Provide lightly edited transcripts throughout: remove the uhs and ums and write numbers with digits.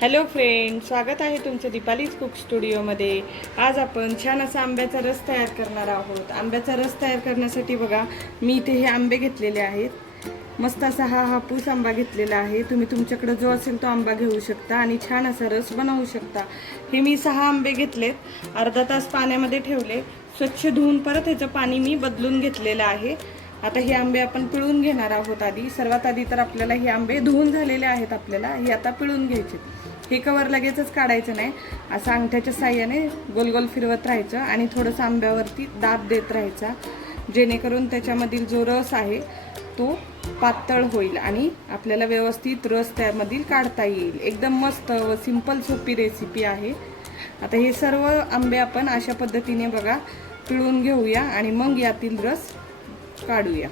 Hello friend, स्वागत आहे तुमचं दीपालीज कुक स्टुडिओमध्ये। आज आपण छान असा आंब्याचा रस तयार करणार आहोत। आंब्याचा रस तयार करण्यासाठी बघा, मी इथे हे आंबे घेतलेले आहेत। मस्त असा हा हापूस आंबा घेतलेला आहे। तुम्ही तुमच्याकडे जो असेल तो आंबा घेऊ शकता आणि छान असा रस बनवू शकता। हे मी 6 आंबे घेतलेत, अर्धा तास पाण्यामध्ये ठेवले, स्वच्छ धुवून परत ह्याचं पाणी मी बदलून घेतलेलं आहे। आता हे आंबे आपण पिळून घेणार आहोत। सर्वात आधी तर आपल्याला हे आंबे धुवून झालेले आहेत, आपल्याला हे आता पिळून घ्यायचे। हे कवर लगेचच काढायचं नाही, असं अंगठ्याच्या साह्याने गोल गोल फिरवत राहायचं आणि थोडंसं आंब्यावरती दाब देत राहायचा, जेणेकरून त्याच्यामधील जो रस आहे तो पातळ होईल आणि आपल्याला व्यवस्थित रस त्यामधील काढता येईल। एकदम मस्त व सिंपल सोपी रेसिपी आहे। आता हे सर्व आंबे आपण अशा पद्धतीने बघा पिळून घेऊया आणि मग यातील रस काढूया।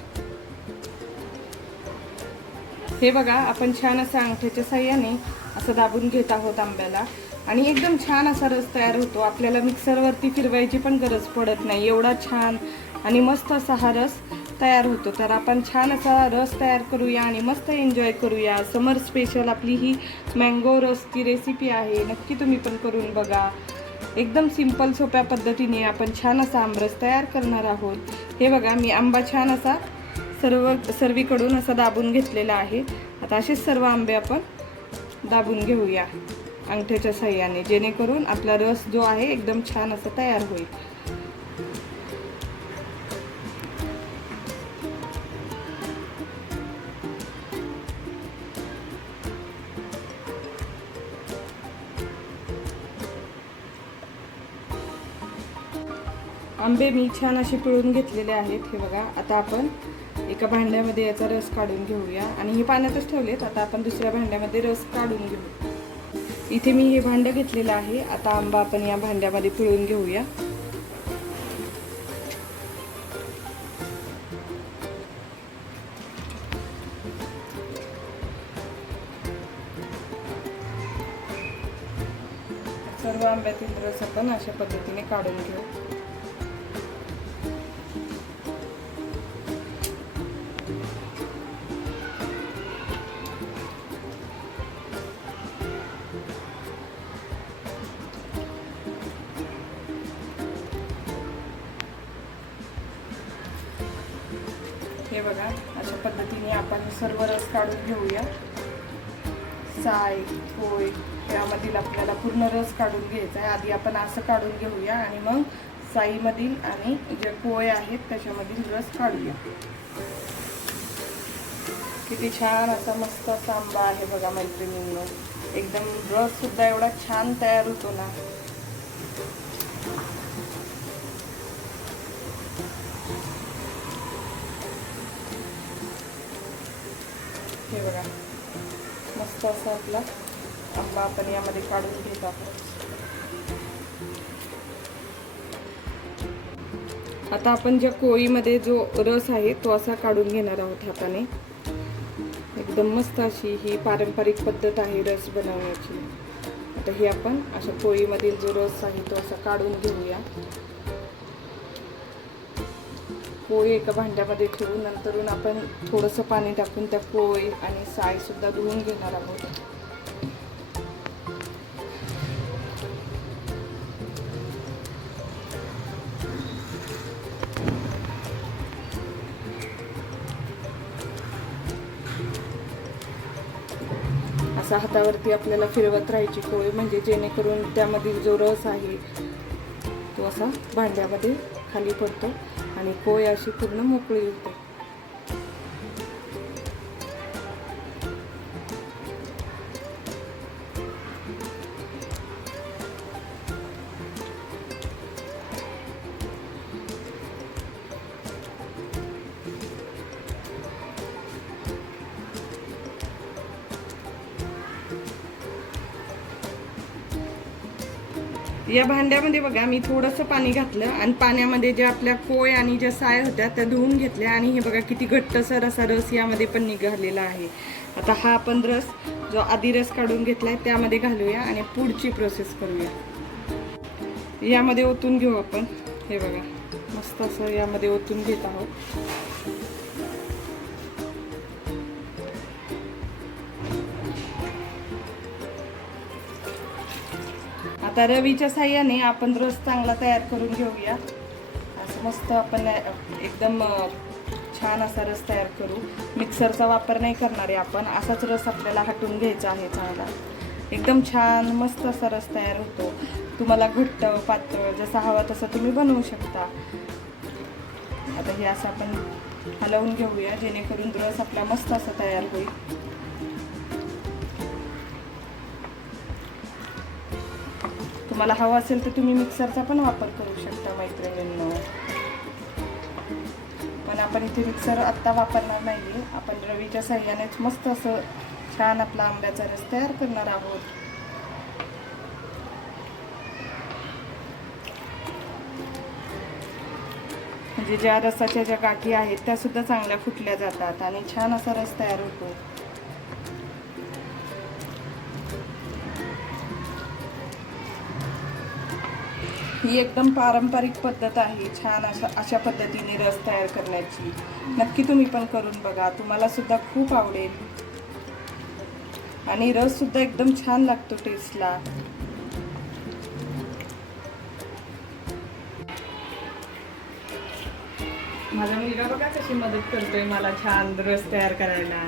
हे बघा, आपण छान असं अंगठ्याच्या साह्याने असं दाबून घेत आहोत आंब्याला आणि एकदम छान असा रस तयार होतो। आपल्याला मिक्सरवरती फिरवायची पण गरज पडत नाही, एवढा छान आणि मस्त असा हा रस तयार होतो। तर आपण छान असा रस तयार करूया आणि मस्त एन्जॉय करूया। समर स्पेशल आपली ही मँगो रसची रेसिपी आहे, नक्की तुम्ही पण करून बघा। एकदम सिंपल सोप्या पद्धतीने आपण छान असा आमरस तयार करणार आहोत। हे बघा, मी आंबा छान असा सर्वीकडून असा दाबून घेतलेला आहे। आता असेच सर्व आंबे आपण दाबून घेऊया अंगठ्याच्या साह्याने, जेणेकरून आपला रस जो आहे एकदम छान असा तयार होईल। आंबे मी छान असे पिळून घेतलेले आहेत। हे बघा, आता आपण एका भांड्यामध्ये याचा रस काढून घेऊया आणि हे पाण्यातच ठेवलेत। आता आपण दुसऱ्या भांड्यामध्ये रस काढून घेऊ। इथे मी हे भांडं घेतलेलं आहे। आता आंबा आपण या भांड्यामध्ये पिळून घेऊया। सर्व आंब्यातील रस आपण अशा पद्धतीने काढून घेऊ। हे बघा, अशा पद्धतीने आपण सर्व रस काढून घेऊया। साय, पोय यामधील आपल्याला पूर्ण रस काढून घ्यायचा आहे। आधी आपण असं काढून घेऊया आणि मग साईमधील आणि जे पोय आहेत त्याच्यामधील रस काढूया। किती छान असा मस्त असा आंबा आहे बघा मैत्रिणींनो, एकदम रस सुद्धा एवढा छान तयार होतो ना। हे बघा, मस्त असा आपला आंबा आपण यामध्ये काढून घेत आहोत। आता आपण ज्या कोळीमध्ये जो रस आहे तो असा काढून घेणार आहोत हाताने। एकदम मस्त अशी ही पारंपरिक पद्धत आहे रस बनवण्याची। आता हे आपण अशा कोळीमधील जो रस आहे तो असा काढून घेऊया। पोळी एका भांड्यामध्ये ठेवून नंतरून आपण थोडंसं पाणी टाकून त्या पोळी आणि साय सुद्धा धुवून घेणार आहोत। असा हातावरती आपल्याला फिरवत राहायची पोळी, म्हणजे जेणेकरून त्यामधील जो रस आहे तो असा भांड्यामध्ये खाली पडतो आणि पोळी अशी पूर्ण मोकळी होते। या भांड्यामध्ये बघा, मी थोडंसं पाणी घातलं आणि पाण्यामध्ये जे आपल्या पोय आणि ज्या साय होत्या त्या धुवून घेतल्या आणि हे बघा किती घट्टसर असा रस यामध्ये पण निघालेला आहे। आता हा आपण रस जो आधी रस काढून घेतलाय त्यामध्ये घालूया आणि पुढची प्रोसेस करूया। यामध्ये ओतून घेऊ आपण। हे बघा, मस्त असं यामध्ये ओतून घेत आहोत। आता रवीच्या साह्याने आपण रस चांगला तयार करून घेऊया. असं मस्त आपण एकदम छान असा रस तयार करू. मिक्सरचा वापर नाही करणार आहे आपण, असाच रस आपल्याला हटून घ्यायचा आहे चांगला. एकदम छान मस्त असा रस तयार होतो. तुम्हाला घट्ट पातळ जसा हवा तसा तुम्ही बनवू शकता. आता हे असं आपण हलवून घेऊया जेणेकरून रस आपला मस्त असा तयार होईल. तुम्हाला हवा असेल तर तुम्ही मिक्सरचा पण वापर करू शकता मैत्रिणींनो. पण आपण इथे मिक्सर आत्ता वापरणार नाही. आपण रवीच्या साह्यानेच मस्त असं छान आपला आंब्याचा रस तयार करणार आहोत. म्हणजे ज्या रसाच्या ज्या गाठी आहेत त्या सुद्धा चांगल्या फुटल्या जातात आणि छान असा रस तयार होतो. ही एकदम पारंपरिक पद्धत आहे छान अशा पद्धतीने रस तयार करण्याची. नक्की तुम्ही पण करून बघा, तुम्हाला सुद्धा खूप आवडेल आणि रस सुद्धा एकदम छान लागतो टेस्टला. माझा मुलगा बघा कशी मदत करतोय मला छान रस तयार करायला.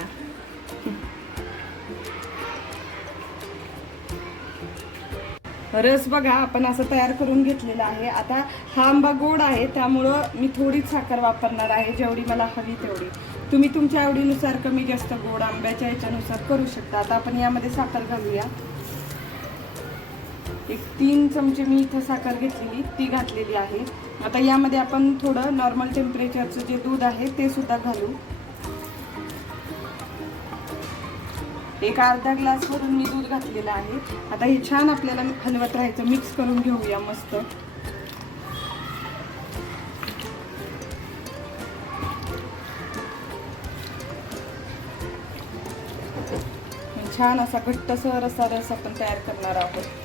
रस बघा आपण असं तयार करून घेतलेला आहे. आता हा आंबा गोड आहे त्यामुळं मी थोडीच साखर वापरणार आहे, जेवढी मला हवी तेवढी. तुम्ही तुमच्या आवडीनुसार कमी जास्त गोड आंब्याच्या ह्याच्यानुसार करू शकता. आता आपण यामध्ये साखर घालूया. एक 3 चमचे मी इथं साखर घेतलेली ती घातलेली आहे. आता यामध्ये आपण थोडं नॉर्मल टेम्परेचरचं जे दूध आहे ते सुद्धा घालू. एक अर्धा ग्लास भरून मी दूध घातलेलं आहे. आता हे छान आपल्याला हलवत राहायचं, मिक्स करून घेऊया मस्त. छान असा घट्टसर असा रस आपण तयार करणार आहोत.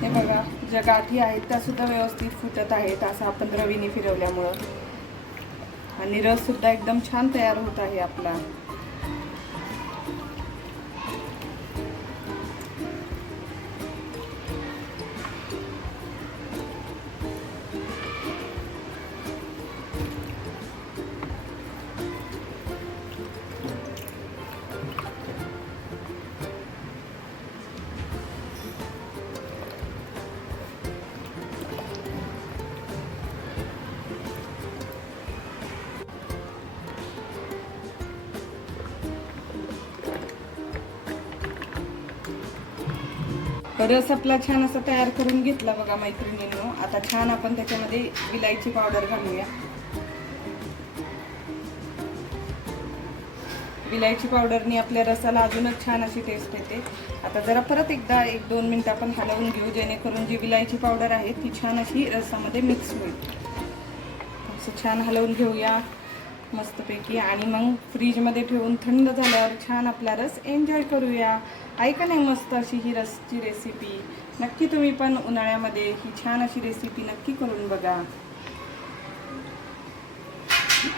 हे बघा ज्या गाठी आहेत त्या सुद्धा व्यवस्थित फुटत आहेत असं आपण रवीने फिरवल्यामुळं. आणि रस सुद्धा एकदम छान तयार होत आहे आपला. रस आपला छान असा तयार करून घेतला बघा मैत्रिणींनो. आता छान आपण त्याच्यामध्ये विलायची पावडर घालूया. विलायची पावडरनी आपल्या रसाला अजूनच छान अशी टेस्ट येते. आता जरा परत एकदा 1-2 मिनिटं आपण हलवून घेऊ जेणेकरून जी विलायची पावडर आहे ती छान अशी रसामध्ये मिक्स होईल. असं छान हलवून घेऊया मस्तपैकी आणि मग फ्रीजमध्ये ठेवून थंड झाल्यावर छान आपला रस एन्जॉय करूया. ऐका नाही मस्त अशी ही रसची रेसिपी. नक्की तुम्ही पण उन्हाळ्यामध्ये ही छान अशी रेसिपी नक्की करून बघा.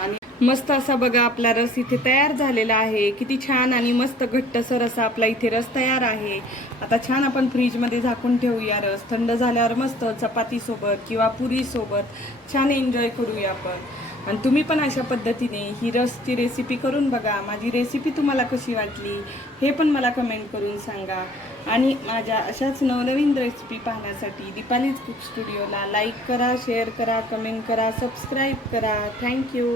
आणि मस्त असा बघा आपला रस इथे तयार झालेला आहे. किती छान आणि मस्त घट्टसर असा आपला इथे रस तयार आहे. आता छान आपण फ्रीजमध्ये झाकून ठेवूया. रस थंड झाल्यावर मस्त चपातीसोबत किंवा पुरीसोबत छान एन्जॉय करूया आपण. आणि तुम्ही पण अशा पद्धतीने ही रसची रेसिपी करून बघा. माझी रेसिपी तुम्हाला कशी वाटली हे पण मला कमेंट करून सांगा. आणि माझ्या अशाच नवनवीन रेसिपी पाहण्यासाठी दीपालीज कुक स्टुडिओला लाईक करा, शेअर करा, कमेंट करा, सबस्क्राईब करा. थँक्यू.